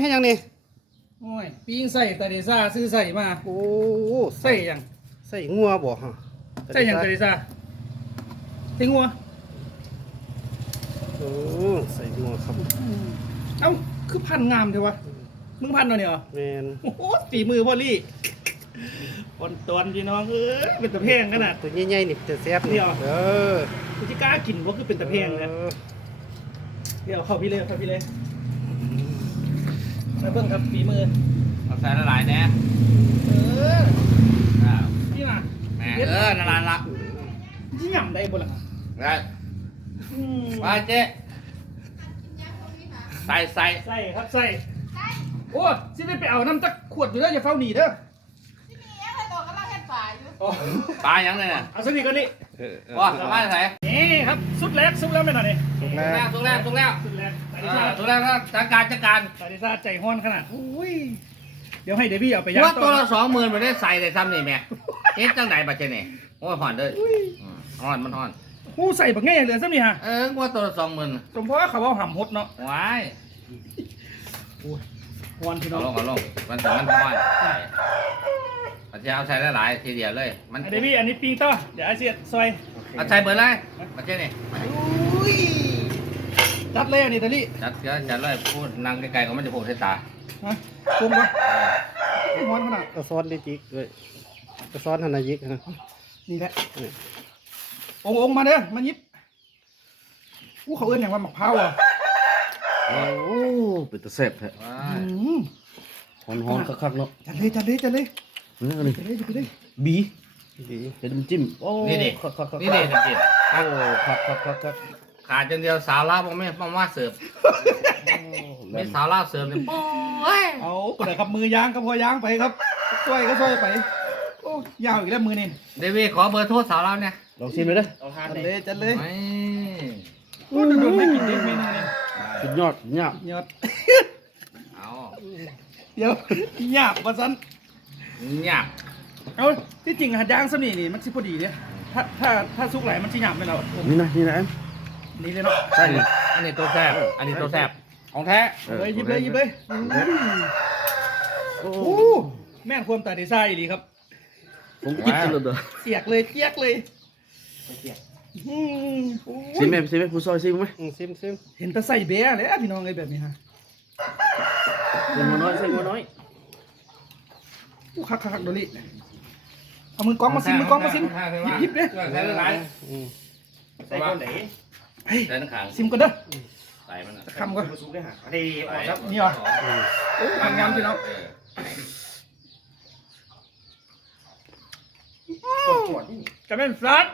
เฮ็ดหยังนี่โอ้ยปิ้งใส่ตาเดซ่าซื้อใส่มาโอ้ใส่หยังใส่งัวบ่ฮะใส่หยังตาเดซ่าใส่งัวโอ้ใส่งัวครับเอ้าคือพันงามเถอะวะมึงพันเอาเนี่ยเหรอแม่นโอ้โหฝีมือพ่อลี่ปนตอนพี่น้องเออเป็นตะเพงขนาดตัวใหญ่ๆนี่จะแซ่บนี่เหรอเออกูจะกล้ากินว่าคือเป็นตะเพงนะออเดี๋ยวเข้าพี่เลยเข้าพี่เลย มาเบิ่งครับฝีมือเอาใส่ละลายแน่เอออ้าวนี่น่ะแหม่เออละลายละที่หย่ำได้บ่ล่ะได้อืมมาเจ๊ใส่ใส่ใส่ครับใส่โอ้สิได้ไปเอาน้ำตักขวดอยู่แล้วอย่าเฝ้าหนีเด้อ ปลายังเลยเนี่ยเอาสักนิดก็นี่เออเออว่าสบายใส่นี่ครับสุดแรกสุดแล้วไม่หน่อยนี่สุกทุกแล้แล้ววทุกแล้วทุกแล้วสุดแรกตาดิอ่าซาทุกแล้วนะจัดการจัดการตาดิซาใจห้อนขนาดอุ้ยเดี๋ยวให้เดบี้เอาไปย่างว่าตัวต่อละสองหมื่นไม่ได้ใส่ได้ซ้ำนี่แม่เฮ็ดจังไหนบัดเจนี่โอ้ยห่อนเด้ออืมห่อนมันห่อนผู้ใส่บักแง่เหลือซ้ำนี่ฮะเออว่าตัวละสองหมื่นสมเพราะว่าเขาเอาห่ำหดเนาะว้ายฮอนพี่น้เอาองลงเอาลงมันถึงมันห่อนใส่มัน จะเอาใส่ละลายทีเดียวเลย มันไอ้เดบี้อันนี้ปิ้งต่อเดี๋ยวไอเสียดซอยเอาใส่เบิดเลยบัดเจนี่อุ้ยจัดเลยอันนี้ตาลี่จัดเยอะจัดเลยพูดนั่งไกลๆก็มันจะพูดใส่ตาฮะคุมวะฮอนขนาดก็ซ้อนได้จิกด้วยก็ซ้อนหันนายิกฮะนี่แหละองค์องค์มาเด้อมายิบอู้เขาเอื้อนอย่างว่าหมักเผาอะโอ้เป็นตะแซ่บแท้ว้าอืยมหอนหอนคักๆเนาะจัดเลยจัดเลยจัดเลย นี่กันนี่จัดเลยจัดเลยบีดีเป็นน้ำจิ้มโอ้นี่ดิคักคักคักนี่เด็ดจริงโอ้คักคักคักคักขาดจนเดียวสาวลาวบอกไม่มาว่าเสิร์ฟโอ้ไม่สาวลาวเสิร์ฟเนี่ยโอ้ยเอาก็เลยครับมือยางก็พอยางไปครับช่วยก็ช่วยไป โอ้ยาวอีกแล้วมือนี่เดวี่ขอเบอร์โทรสาวลาวเนี่ยลองชิมเลยเด้อจัดเลยจัดเลยไม่โอ้ดูๆไม่กินเด็กเมนูนี่สุดยอดเนี่ยยอดเอาเดี๋ยวหยาบมาสัน หยาบเอาที่จริงหัดยางสำนีนี่มันสิพอดีเนี่ยถ้าถ้าถ้าซุกไหลมันสิหยาบไหมเรานี่นะนี่นะแอมนี่เลยเนาะใช่เลยอันนี้ตัวแซบอันนี้ตัวแซบของแท้เลยหยิบเลยหยิบเลยโอ้โอ้แม่นความตาดีไซน์ดีครับผมกินกันเลยเด้อเสียกเลยเจี๊ยกเลยอืมโอ้ยซิมไหมซิมไหมผู้ซอยซิมไหมอืมซิมซิมเห็นแต่ใส่เบี้ยเลยอะพี่น้องเลยแบบนี้ฮะซิมหัวน้อยซิมหัวน้อย อู้คักคักคักโดลิเอามือกล้องมาซิมมือกล้องมาซิมหยิบหยิบเลยใส่ละลายอืมใส่คนไหนเฮ้ยใส่น้ำขังซิมกันเด้อใส่มันคำก่อนดีออกครับนี่เหรออืมโอ้ยงามพี่น้องเออจะเป็นฟลัด